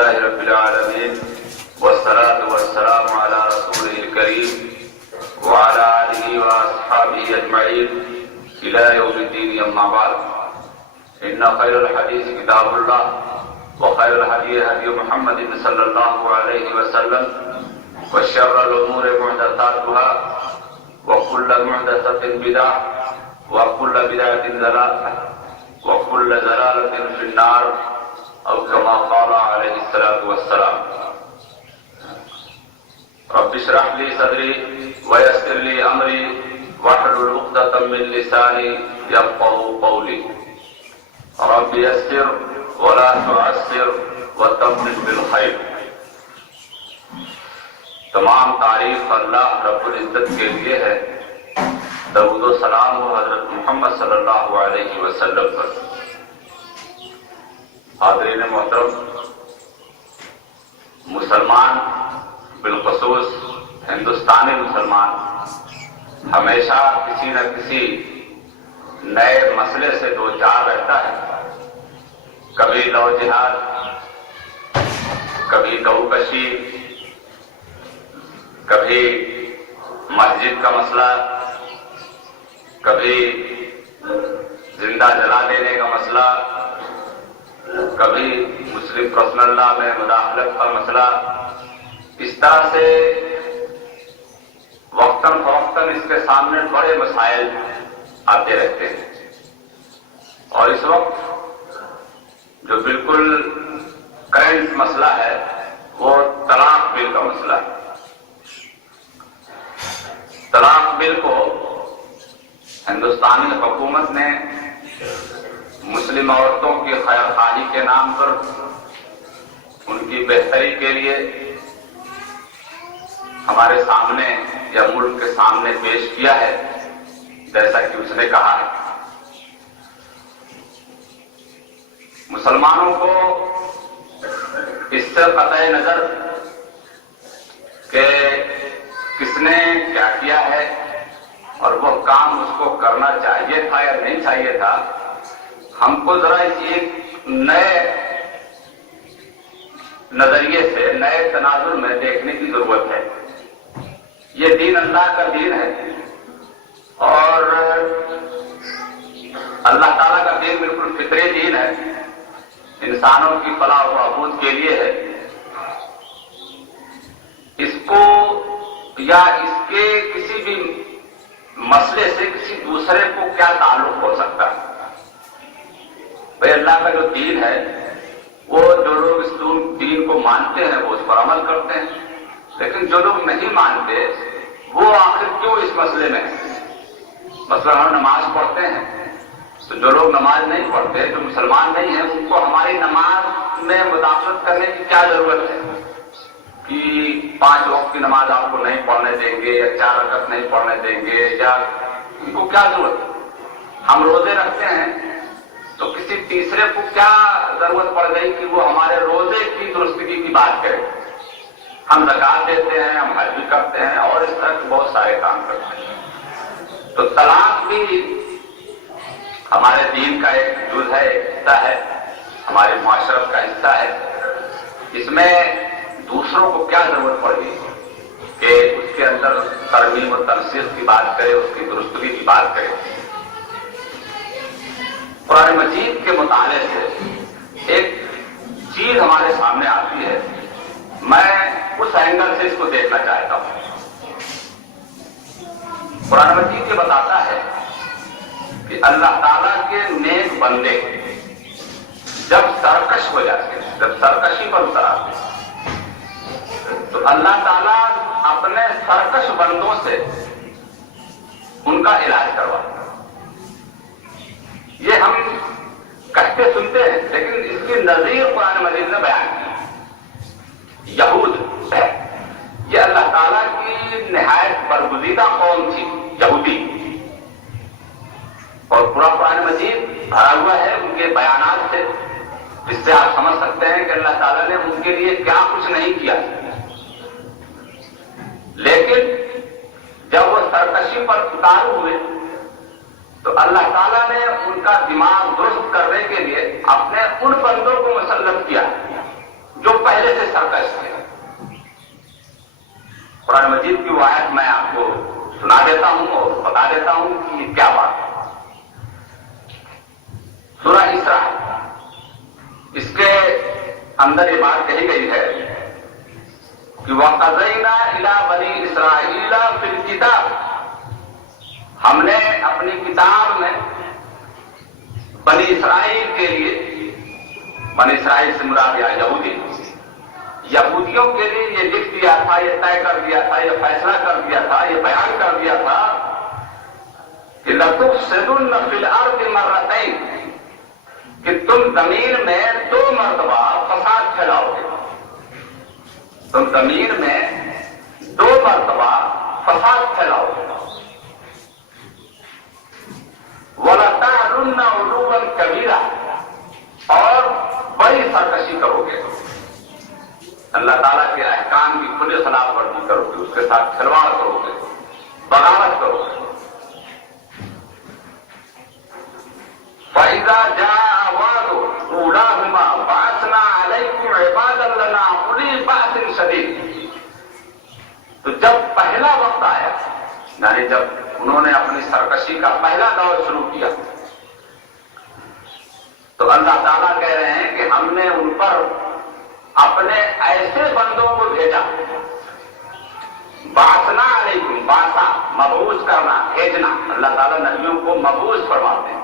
لله رب العالمين والصلاة والسلام على رسوله الكريم وعلى آله وأصحابه أجمعين إلى يوم الدين. أما بعد، إن خير الحديث كتاب الله وخير الهدي هدي محمد صلى الله عليه وسلم وشر الأمور محدثاتها وكل محدثة بدعة وكل بدعة ضلالة وكل ضلالة في النار أو كما قال عليه الصلاة والسلام. رب اشرح لي صدري ويسر لي أمري واحلل عقدة من لساني يفقهوا قولي. رب يسر ولا تعسر وتمم بالخير. تمام تعریف اللہ رب العزت کے لیے ہے. درود و سلام ہو حضرت محمد صلی اللہ علیہ وسلم پر. حاضرین محترم، مسلمان بالخصوص ہندوستانی مسلمان ہمیشہ کسی نہ کسی نئے مسئلے سے دوچار رہتا ہے. کبھی لو جہاد، کبھی گو کشی، کبھی مسجد کا مسئلہ، کبھی زندہ جلا دینے کا مسئلہ، کبھی مسلم پرسنل لا میں مداخلت کا مسئلہ. اس طرح سے وقتاً فوقتاً اس کے سامنے بڑے مسائل آتے رہتے ہیں. اور اس وقت جو بالکل کرنٹ مسئلہ ہے وہ طلاق بل کا مسئلہ ہے. طلاق بل کو ہندوستانی حکومت نے مسلم عورتوں کی خیر خواہی کے نام پر ان کی بہتری کے لیے ہمارے سامنے یا ملک کے سامنے پیش کیا ہے، جیسا کہ اس نے کہا ہے. مسلمانوں کو اس سے قطع نظر کہ کس نے کیا کیا ہے اور وہ کام اس کو کرنا چاہیے تھا یا نہیں چاہیے تھا، ہم کو ذرا ایک نئے نظریے سے، نئے تناظر میں دیکھنے کی ضرورت ہے. یہ دین اللہ کا دین ہے اور اللہ تعالیٰ کا دین بالکل فطری دین ہے، انسانوں کی فلاح و بہبود کے لیے ہے. اس کو یا اس کے کسی بھی مسئلے سے کسی دوسرے کو کیا تعلق ہو سکتا ہے؟ بھائی اللہ کا جو دین ہے وہ جو لوگ اس دین کو مانتے ہیں وہ اس پر عمل کرتے ہیں، لیکن جو لوگ نہیں مانتے وہ آخر کیوں اس مسئلے میں ہیں؟ مثلا ہم نماز پڑھتے ہیں تو جو لوگ نماز نہیں پڑھتے، جو مسلمان نہیں ہیں، ان کو ہماری نماز میں مداخلت کرنے کی کیا ضرورت ہے کہ 5 وقت کی نماز آپ کو نہیں پڑھنے دیں گے یا 4 رکعت نہیں پڑھنے دیں گے، یا ان کو کیا ضرورت ہے؟ ہم روزے رکھتے ہیں تو کسی تیسرے کو کیا ضرورت پڑ گئی کہ وہ ہمارے روزے کی درستگی کی بات کرے؟ ہم زکات دیتے ہیں، ہم حج بھی کرتے ہیں اور اس طرح کے بہت سارے کام کرتے ہیں. تو طلاق بھی ہمارے دین کا ایک جز ہے، ایک حصہ ہے، ہمارے معاشرت کا حصہ ہے. اس میں دوسروں کو کیا ضرورت پڑ گئی کہ اس کے اندر ترمیم و تنسیخ کی بات کرے، اس کی درستگی کی بات کرے؟ قرآن مجید کے مطالعے سے ایک چیز ہمارے سامنے آتی ہے. میں اس اینگل سے اس کو دیکھنا چاہتا ہوں. قرآن مجید یہ بتاتا ہے کہ اللہ تعالیٰ کے نیک بندے جب سرکش ہو جاتے ہیں، جب سرکشی پر اتر آتے ہیں، تو اللہ تعالیٰ اپنے سرکش بندوں سے ان کا علاج کرواتا ہے. یہ ہم کہتے سنتے ہیں، لیکن اس کی نظیر قرآن مجید نے بیان کی. یہود ہے، یہ اللہ تعالیٰ کی نہایت برگزیدہ قوم تھی، یہودی، اور پورا قرآن مجید بھرا ہوا ہے ان کے بیانات سے، جس سے آپ سمجھ سکتے ہیں کہ اللہ تعالیٰ نے ان کے لیے کیا کچھ نہیں کیا. لیکن جب وہ سرکشی پر اتارو ہوئے تو اللہ تعالیٰ نے ان کا دماغ درست کرنے کے لیے اپنے ان بندوں کو مسلط کیا جو پہلے روایت میں آپ کو سنا دیتا ہوں اور بتا دیتا ہوں کہ یہ کیا بات ہے۔ سورہ اسراء، اس کے اندر یہ بات کہی گئی ہے کہ وَقَضَيْنَا إِلَىٰ بَنِي إِسْرَائِيلَ فِي الْكِتَابِ، ہم نے اپنی کتاب میں بنی اسرائیل کے لیے، بنی اسرائیل سے مراد یا یہودیوں کے لیے یہ لکھ دیا تھا، یہ طے کر دیا تھا، یہ فیصلہ کر دیا تھا، یہ بیان کر دیا تھا کہ لَتُفْسِدُنَّ فِي الْأَرْضِ مَرَّتَيْنِ، کہ تم زمین میں 2 مرتبہ فساد پھیلاؤ گے، تم زمین میں 2 مرتبہ فساد پھیلاؤ گے، وَلَتَعْلُنَّ عُلُوًّا كَبِيرًا، اور بڑی سرکشی کرو گے، اللہ تعالیٰ کے احکام کی کھلے خلاف ورزی کرو گے، اس کے ساتھ کھلواڑ کرو گے، بغاوت کرو گے۔ فَإِذَا جَاءَ وَعْدُ أُولَاهُمَا بَعَثْنَا عَلَيْكُمْ عِبَادًا لَنَا أُولِي بَأْسٍ شَدِيدٍ، تو جب پہلا وقت آیا، یعنی جب انہوں نے اپنی سرکشی کا پہلا دور شروع کیا، تو اللہ تعالیٰ کہہ رہے ہیں کہ ہم نے ان پر اپنے ایسے بندوں کو بھیجا، باسنا علیکم، باسا مبعوث کرنا، بھیجنا، اللہ تعالیٰ نبیوں کو مبعوث فرماتے ہیں،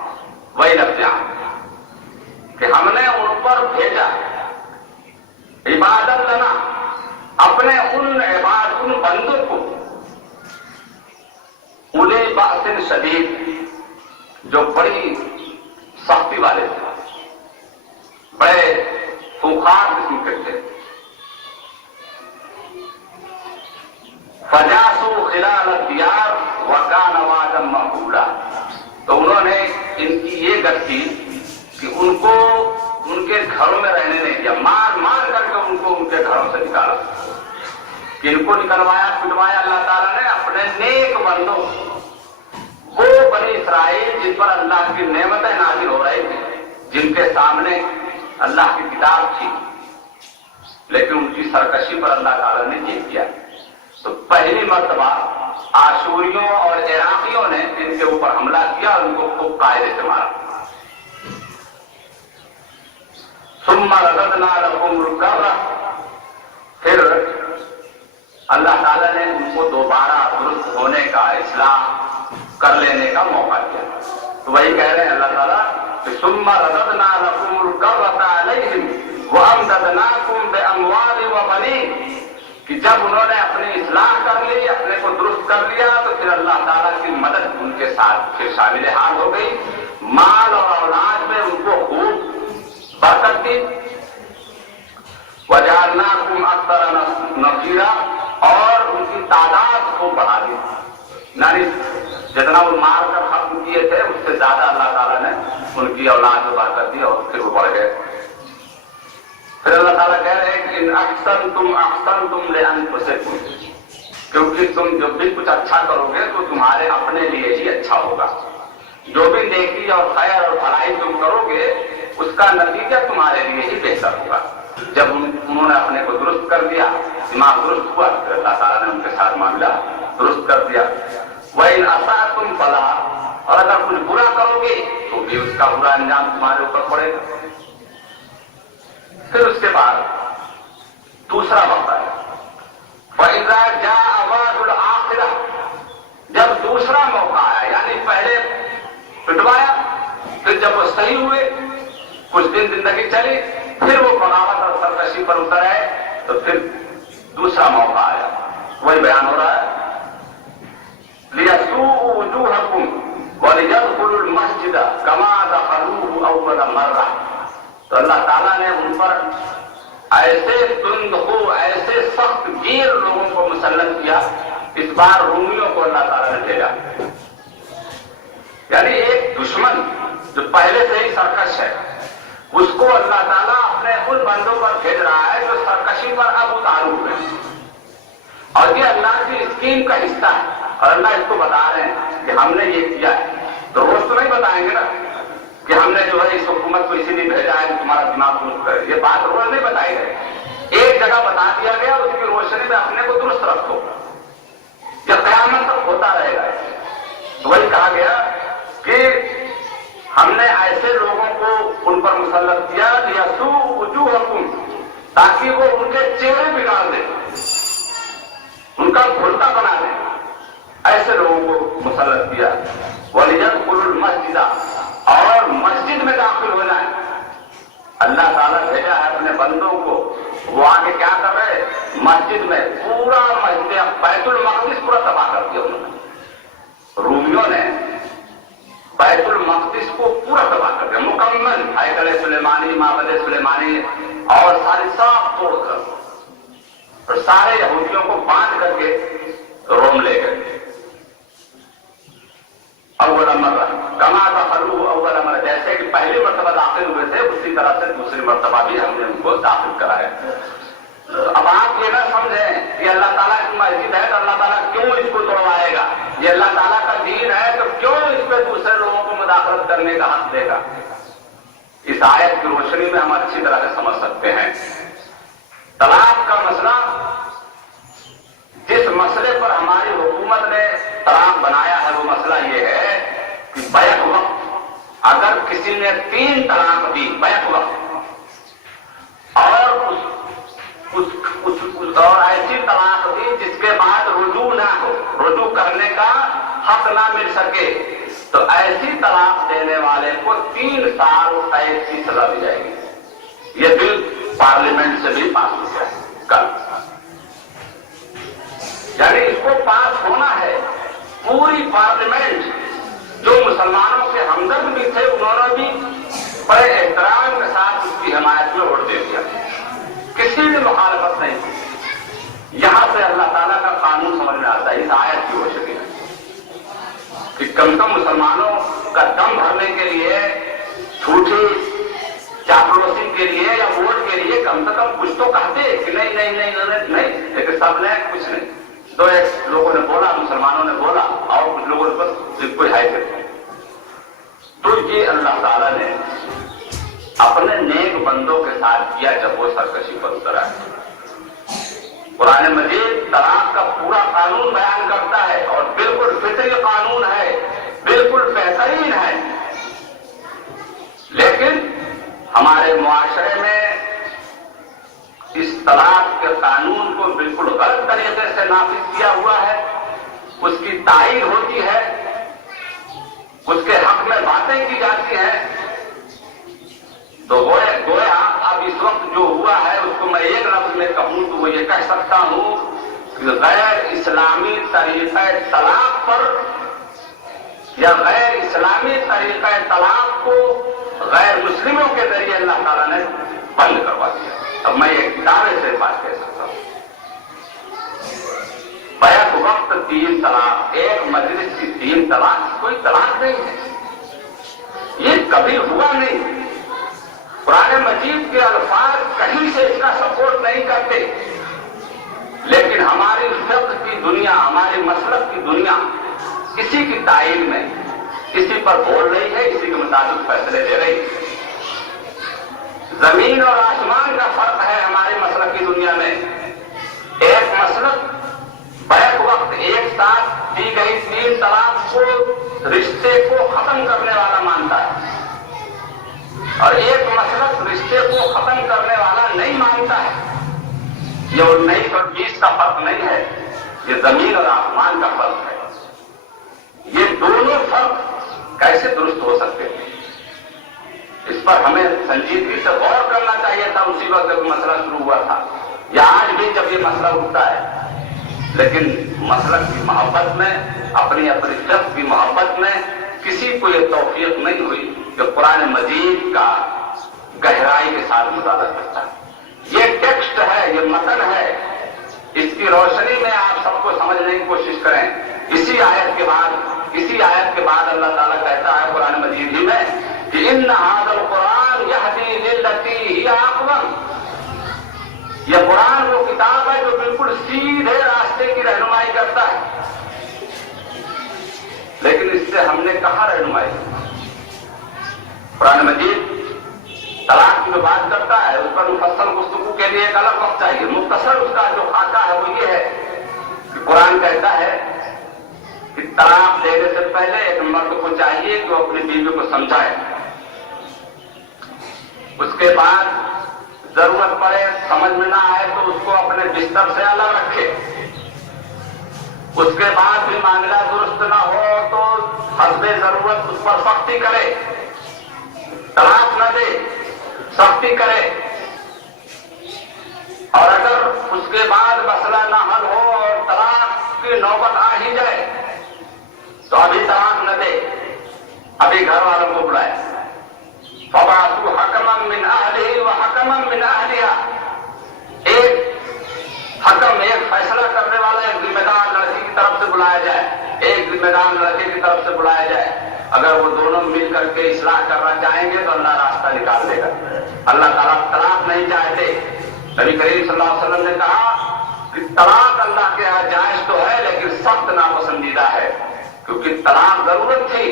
وہی لفظ کہ ہم نے ان پر بھیجا عبادت لنا، اپنے ان بندوں کو، اولی بأس شدید، جو بڑی سختی والے تھے، بڑے خوخار قسم کے تھے، فجاسوا خلال الدیار وکان وعدا مفعولا، تو انہوں نے ان کی یہ گت کی کہ ان کو ان کے گھروں میں رہنے نہیں دیا، مار مار کر کے ان کو ان کے گھروں سے نکالا، کہ ان کو نکلوایا پٹوایا اللہ تعالیٰ نے اپنے نیک بندوں، وہ بنی اسرائیل جن پر اللہ کی نعمتیں نازل ہو رہی تھی، جن کے سامنے اللہ کی کتاب تھی، لیکن ان کی سرکشی پر اللہ تعالیٰ نے یہ کیا۔ تو پہلی مرتبہ آشوریوں اور عراقیوں نے ان کے اوپر حملہ کیا اور ان کو خوب قاعدے سے مارا۔ ثم رددنا لكم الكرة، پھر اللہ تعالیٰ نے ان کو دوبارہ درست ہونے کا، اصلاح کر لینے کا موقع دیا۔ تو وہی کہہ رہے ہیں اللہ تعالیٰ کہ ثم رددنا لكم الكرة عليهم وأمددناكم بأموال وبنين، کہ جب انہوں نے اپنی اصلاح کر لی، اپنے کو درست کر لیا، تو پھر اللہ تعالیٰ کی مدد ان کے ساتھ پھر شامل حال ہو گئی، مال اور اولاد میں ان کو خوب برکت دی، وَجَعَلْنَاكُمْ أَكْثَرَ نَفِيرًا، اور ان کی تعداد کو بڑھا دی، یعنی جتنا وہ مار کر ختم کیے تھے اس سے زیادہ اللہ تعالیٰ نے ان کی اولاد کو برکت دی اور پھر وہ بڑھ گئے۔ پھر اللہ تعالیٰ کہہ رہے ہیں کہ ان احسنتم احسنتم لانفسکم، کیونکہ تم جب بھی کچھ اچھا کرو گے تو تمہارے اپنے لیے ہی اچھا ہوگا، جو بھی نیکی اور خیر اور بھلائی تم کرو گے اس کا نتیجہ تمہارے لیے ہی بہتر ہوگا۔ جب انہوں نے اپنے کو درست کر دیا، دماغ درست ہوا، پھر اللہ تعالیٰ نے ان کے ساتھ معاملہ درست کر دیا۔ وَإِنْ أَسَأْتُمْ فَلَا، اور اگر کچھ برا کرو گے تو بھی اس کا برا انجام تمہارے اوپر پڑے گا۔ پھر اس کے بعد دوسرا وقت ہے فَإِذَا جَاءَ وَعْدُ الْآخِرَةِ، جب دوسرا موقع آیا، یعنی پہلے پٹوایا، پھر جب وہ صحیح ہوئے، کچھ دن زندگی چلی، پھر وہ بغاوت اور سرکشی پر اتر آئے، تو پھر دوسرا موقع آیا، وہی بیان ہو رہا ہے لِيَسُوءُوا وُجُوهَكُمْ وَلِيَدْخُلُوا الْمَسْجِدَ كَمَا دَخَلُوهُ أَوَّلَ مَرَّةٍ، تو اللہ تعالیٰ نے ان پر ایسے تندخو، ایسے سخت گیر لوگوں کو مسلط کیا، اس بار رومیوں کو اللہ تعالیٰ نے بھیجا، یعنی ایک دشمن جو پہلے سے ہی سرکش ہے، اس کو اللہ تعالیٰ اپنے ان بندوں پر بھیج رہا ہے جو سرکشی پر اب اتارو ہوئے ہیں، اور یہ اللہ کی اسکیم کا حصہ ہے، اور اللہ اس کو بتا رہے ہیں کہ ہم نے یہ کیا ہے، تو روز تو نہیں بتائیں گے نا کہ ہم نے جو ہے اس حکومت کو اسی لیے بھیجا ہے کہ تمہارا دماغ درست کرے، یہ بات روز نہیں بتائی گئی، ایک جگہ بتا دیا گیا، اس کی روشنی میں اپنے کو درست رکھو، تو وہی کہا گیا کہ ہم نے ایسے لوگوں کو ان پر مسلط کیا لیسوء وجوہکم، تاکہ وہ ان کے چہرے بگاڑ دیں، ان کا گھلتا بنا دیں، ایسے لوگوں کو مسلط کیا۔ وَلِيَدْخُلُوا الْمَسْجِدَ، اور مسجد میں داخل ہو جائیں۔ اللہ تعالیٰ بھیجا ہے اپنے بندوں کو، وہ آگے کیا کر رہے؟ مسجد میں پورا مسجد بیت المقدس پورا تباہ کر دیا انہوں نے، رومیوں نے بیت المقدس کو پورا تباہ کر دیا، مکمل ہیکل سلیمانی، معبد سلیمانی اور ساری صاف توڑ کر، اور سارے یہودیوں کو باندھ کر کے روم لے گئے۔ اول مرہ کما دخلوہ اول مرہ، جیسے کہ پہلی مرتبہ داخل ہوئے تھے اسی طرح سے دوسری مرتبہ بھی ہم نے ان کو داخل کرایا۔ اب آپ یہ نہ سمجھیں کہ اللہ تعالیٰ کی مسجد ہے تو اللہ تعالیٰ کیوں اس کو توڑوائے گا، یہ اللہ تعالیٰ کا دین ہے تو کیوں اس پہ دوسرے لوگوں کو مداخلت کرنے کا حق دے گا۔ اس آیت کی روشنی میں ہم اچھی طرح سے سمجھ سکتے ہیں طلاق کا مسئلہ۔ جس مسئلے پر ہماری حکومت نے طلاق بنایا ہے وہ مسئلہ یہ ہے کہ بیک وقت اگر کسی نے 3 طلاق دی بیک وقت، اور ایسی طلاق دی جس کے بعد رجوع نہ ہو، رجوع کرنے کا حق نہ مل سکے، تو ایسی طلاق دینے والے کو 3 سال قید کی سزا دی جائے گی۔ یہ بل پارلیمنٹ سے بھی پاس ہو گیا کل، یعنی اس کو پاس ہونا ہے۔ پوری پارلیمنٹ جو مسلمانوں کے ہمدرد بھی تھے انہوں نے بھی بڑے احترام کے ساتھ اس کی حمایت میں ووٹ دے دیا، کسی نے مخالفت نہیں کی۔ یہاں سے اللہ تعالیٰ کا قانون سمجھ میں آتا ہے اس آیت کی روشنی میں کہ کم کم مسلمانوں کا دم بھرنے کے لیے، جھوٹی چاپلوسی کے لیے یا ووٹ کے لیے کم سے کم کچھ تو کہتے کہ نہیں نہیں نہیں نہیں، لیکن سب نے کچھ نہیں۔ 2-1 لوگوں نے بولا، مسلمانوں نے بولا، اور کچھ لوگوں نے بس کوئی ہے کرتے۔ تو یہ اللہ تعالیٰ نے اپنے نیک بندوں کے ساتھ کیا جب وہ سرکشی پر اترا ہے۔ قرآن مجید طلاق کا پورا قانون بیان کرتا ہے اور بالکل فطری قانون ہے، بالکل بہترین ہے، لیکن ہمارے معاشرے میں اس طلاق کے قانون کو بالکل غلط طریقے سے نافذ کیا ہوا ہے، اس کی تائید ہوتی ہے، اس کے حق میں باتیں کی جاتی ہیں۔ تو گویا اب اس وقت جو ہوا ہے اس کو میں ایک لفظ میں کہوں تو وہ یہ کہہ سکتا ہوں کہ غیر اسلامی طریقہ طلاق پر یا غیر اسلامی طریقہ طلاق کو غیر مسلموں کے ذریعے اللہ تعالیٰ نے بند کروا دیا۔ اب میں ایک دعوے سے بات کہہ سکتا ہوں، بیک وقت 3 طلاق، ایک مجلس کی 3 طلاق کوئی طلاق نہیں ہے، یہ کبھی ہوا نہیں۔ قرآن مجید کے الفاظ کہیں سے اس کا سپورٹ نہیں کرتے، لیکن ہماری فقہ کی دنیا، ہماری مسلک کی دنیا کسی کی تائید میں کسی پر بول رہی ہے، اسی کے مطابق فیصلے دے رہی ہے۔ زمین اور آسمان کا فرق ہے ہماری مسلک کی دنیا میں۔ ایک مسلک بیک وقت ایک ساتھ دی گئی 3 طلاق کو رشتے کو ختم کرنے والا مانتا ہے، اور ایک مسلک رشتے کو ختم کرنے والا نہیں مانتا ہے۔ یہ 19 اور 20 کا فرق نہیں ہے، یہ زمین اور آسمان کا فرق ہے۔ یہ دونوں فرق کیسے درست ہو سکتے ہیں، اس پر ہمیں سنجیدگی سے غور کرنا چاہیے تھا اسی وقت جب مسئلہ شروع ہوا تھا، یا آج بھی جب یہ مسئلہ اٹھتا ہے۔ لیکن مسلک کی محبت میں، اپنی فقہ کی محبت میں کسی کو یہ توفیق نہیں ہوئی کہ قرآن مجید کا گہرائی کے ساتھ مطالعہ کرتا ہے۔ یہ ٹیکسٹ ہے، یہ متن ہے، اس کی روشنی میں آپ سب کو سمجھنے کی کوشش کریں۔ اسی آیت کے بعد اللہ تعالیٰ کہتا ہے قرآن مجید ہی میں کہ ان ھذا القرآن یہدی للتی ہی اقوم، یہ قرآن وہ کتاب ہے جو بالکل سیدھے راستے کی رہنمائی کرتا ہے۔ لیکن اس سے ہم نے کہاں رہنمائی؟ قرآن مجید طلاق کی جو بات کرتا ہے اس پر مفصل گفتگو کے لیے ایک الگ وقت چاہیے۔ مختصر اس کا جو خاکہ ہے وہ یہ ہے کہ قرآن کہتا ہے کہ طلاق دینے سے پہلے ایک مرد کو چاہیے کہ وہ اپنی بیوی کو سمجھائے، اس کے بعد ضرورت پڑے سمجھ میں نہ آئے تو اس کو اپنے بستر سے الگ رکھے، اس کے بعد بھی معاملہ درست نہ ہو تو حسب ضرورت اس پر سختی کرے، طلاق نہ دے، سختی کرے، اور اگر اس کے بعد مسئلہ نہ حل ہو اور طلاق کی نوبت آ ہی جائے تو ابھی طلاق نہ دے، ابھی گھر والوں کو بلائے، فَبَعَثُوا حَكَمًا مِّنْ أَهْلِهِ وَحَكَمًا مِّنْ أَهْلِهَا، ایک حکم، ایک فیصلہ کرنے والا ایک ذمہ دار لڑکی کی طرف سے بلایا جائے، ایک ذمہ دار لڑکے کی طرف سے بلایا جائے، اگر وہ دونوں مل کر کے اصلاح کرنا چاہیں گے تو اللہ راستہ نکال دے گا۔ اللہ تعالیٰ طلاق نہیں چاہتے، نبی کریم صلی اللہ علیہ وسلم نے کہا کہ طلاق اللہ کے یہاں جائز تو ہے لیکن سخت ناپسندیدہ ہے، کیونکہ طلاق ضرورت تھی،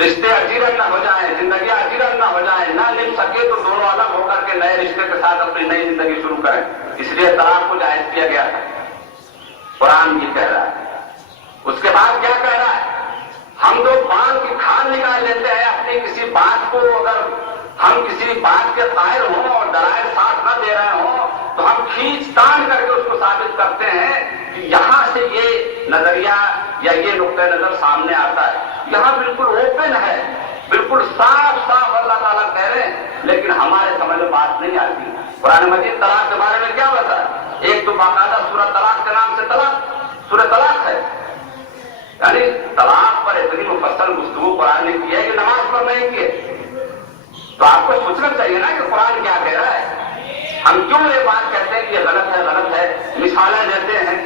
رشتے اجیرن نہ ہو جائیں، زندگیاں اجیرن نہ ہو جائیں، نہ مل سکے تو دونوں الگ ہو کر کے نئے رشتے کے ساتھ اپنی نئی زندگی شروع کریں، اس لیے طلاق کو جائز کیا گیا تھا۔ قرآن یہ کہہ رہا ہے، اس کے بعد کیا کہہ رہا ہے؟ ہم تو بال کی کھال نکال لیتے ہیں اپنی کسی بات کو، اگر ہم کسی بات کے قائل ہوں اور دلائل ساتھ نہ دے رہے ہوں تو ہم کھینچ تان کر کے اس کو ثابت کرتے ہیں کہ یہاں سے یہ نظریہ یا یہ نقطۂ نظر سامنے آتا ہے، یہاں بالکل اوپن ہے، بالکل صاف صاف اللہ تعالیٰ کہہ رہے ہیں، لیکن ہمارے سمجھ میں بات نہیں آتی۔ قرآن مجید طلاق کے بارے میں کیا بتا ہے؟ ایک تو باقاعدہ سورہ طلاق کے نام سے سورہ طلاق ہے، یعنی طلاق پر اتنی مفصل گفتگو قرآن نے کی ہے کہ نماز پر نہیں کی ہے، تو آپ کو سوچنا چاہیے نا کہ قرآن کیا کہہ رہا ہے۔ ہم کیوں یہ بات کہتے ہیں کہ یہ غلط ہے، مثالیں دیتے ہیں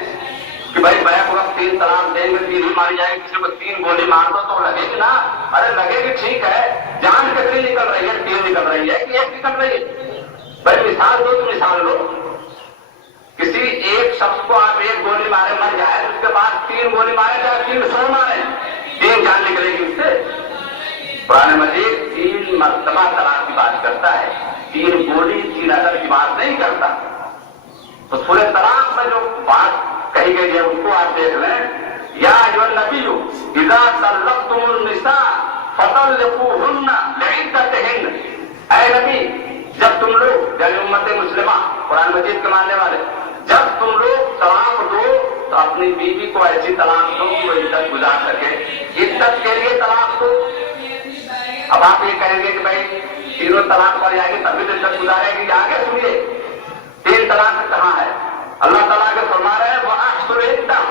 کہ بھائی بیک وقت 3 طلاق دیں گے، 3 ہی ماری جائے گی، کسی کو 3 گولی مار دو تو لگے گی نا، ارے لگے گی ٹھیک ہے، جان کتنی نکل رہی ہے، 3 نکل رہی ہے کہ 1 نکل رہی ہے؟ بھائی مثال دو تو مثال لو، کسی ایک شخص کو آپ 1 گولی مارے مر جائے، اس کے بعد 3 گولی مارے چاہے 300 مارے، 3 جان نکلے گی اس سے؟ قرآن مجید 3 مرتبہ طلاق کی بات کرتا ہے، 3 گولی 3 اثر کی بات نہیں کرتا۔ تو سورہ طلاق میں جو بات کہی گئی ہے اس کو آپ دیکھ لیں، یا ایھا النبی اذا طلقتم النساء فطلقوهن لعدتهن، اے نبی جب تم لوگ یعنی امت مسلمہ قرآن مجید کے ماننے والے، جب تم لوگ طلاق دو تو اپنی بیوی کو ایسی طلاق دو کہ وہ عدت گزار سکے، عدت کے لیے طلاق دو۔ اب آپ یہ کہیں گے کہ بھائی 3 طلاق پڑ جائے گی تبھی تو عدت گزارے گی، آگے سنیے 3 طلاق کہاں ہے؟ اللہ تعالیٰ کے فرما رہے ہیں وَأَحْصُرْ عِدَّةَ،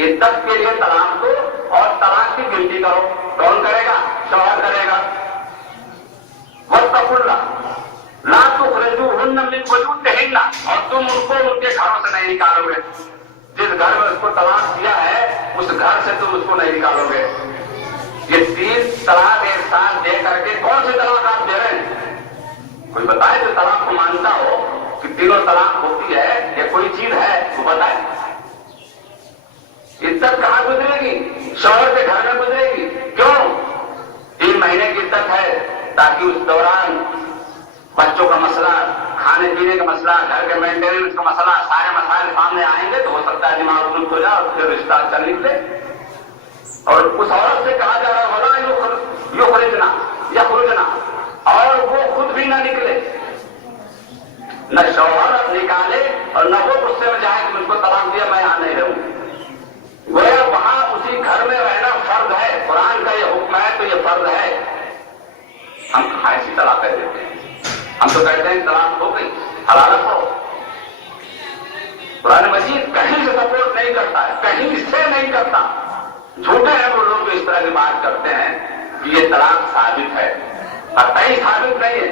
عدت کے لیے طلاق دو اور طلاق کی گنتی کرو، کون کرے گا؟ شوہر کرے گا۔ وَاتَّقُوا اللَّهَ لَا تُخْرِجُوهُنَّ مِنْ بُيُوتِهِنَّ، اور تم ان کو ان کے گھروں سے نہیں نکالو گے، جس گھر میں اس کو طلاق دیا ہے اس گھر سے تم اس کو نہیں نکالو گے۔ یہ 3 طلاق ایک ساتھ دے کر کے کون سی طلاق آپ دے رہے ہیں؟ کوئی بتائے جو طلاق کو مانتا ہو کہ 3 طلاق ہوتی ہے، یہ کوئی چیز ہے تو بتائے۔ عدت کہاں گزرے گی؟ شوہر کے گھر میں گزرے گی۔ کیوں؟ 3 مہینے کی عدت ہے تاکہ اس دوران بچوں کا مسئلہ، کھانے پینے کا مسئلہ، گھر کے مینٹیننس کا مسئلہ، سارے مسائل سامنے آئیں گے تو ہو سکتا ہے دماغ درست ہو جائے اور پھر رشتہ چل نکلے۔ اور اس عورت سے کہا جا رہا ہے وَلَا يُخْرِجْنَ، اور وہ خود بھی نہ نکلے، نہ شوہر نکالے اور نہ وہ غصے میں جائے کہ مجھ کو طلاق دیا میں یہاں نہیں رہوں۔ گویا وہاں اسی گھر میں رہنا فرض ہے، قرآن کا یہ حکم ہے تو یہ فرض ہے۔ ہم کہاں ایسی طلاق کہہ دیتے ہیں؟ ہم تو کہتے ہیں طلاق ہو گئی، حلالت ہو۔ قرآن مجید کہیں سے سپورٹ نہیں کرتا ہے، کہیں سے نہیں کرتا۔ جھوٹے ہیں وہ لوگ جو اس طرح کی بات کرتے ہیں کہ یہ طلاق ثابت ہے، قطعی ثابت نہیں ہے،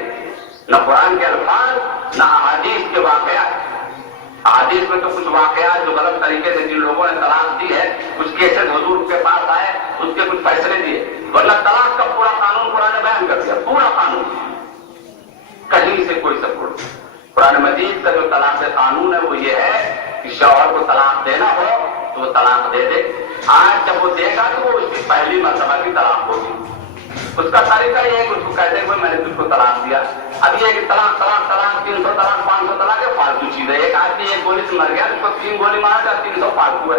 نہ قرآن کے الفاظ نہ احادیث کے واقعات۔ احادیث میں تو کچھ واقعات جو غلط طریقے سے جن لوگوں نے طلاق دی ہے کچھ کیسز حضور کے پاس آئے، اس کے کچھ فیصلے دیے، ورنہ طلاق کا پورا قانون قرآن نے بیان کر دیا، پورا قانون، کہیں سے کوئی سپورٹ۔ قرآن مجید کا جو طلاق قانون ہے وہ یہ ہے کہ شوہر کو طلاق دینا ہو تو وہ طلاق دے دے، آج جب وہ دے گا تو وہ اس کی پہلی مرتبہ کی طلاق ہوگی۔ اس کا طریقہ یہ ہے کہ اس کو کہتے ہیں میں نے تجھ کو طلاق دیا۔ اب یہ کہ طلاق 300 طلاق 500 طلاق ہے، فالتو چیز ہے۔ ایک آدمی 1 گولی سے مر گیا، اس کو 3 گولی مارا، 300 فالتو ہے،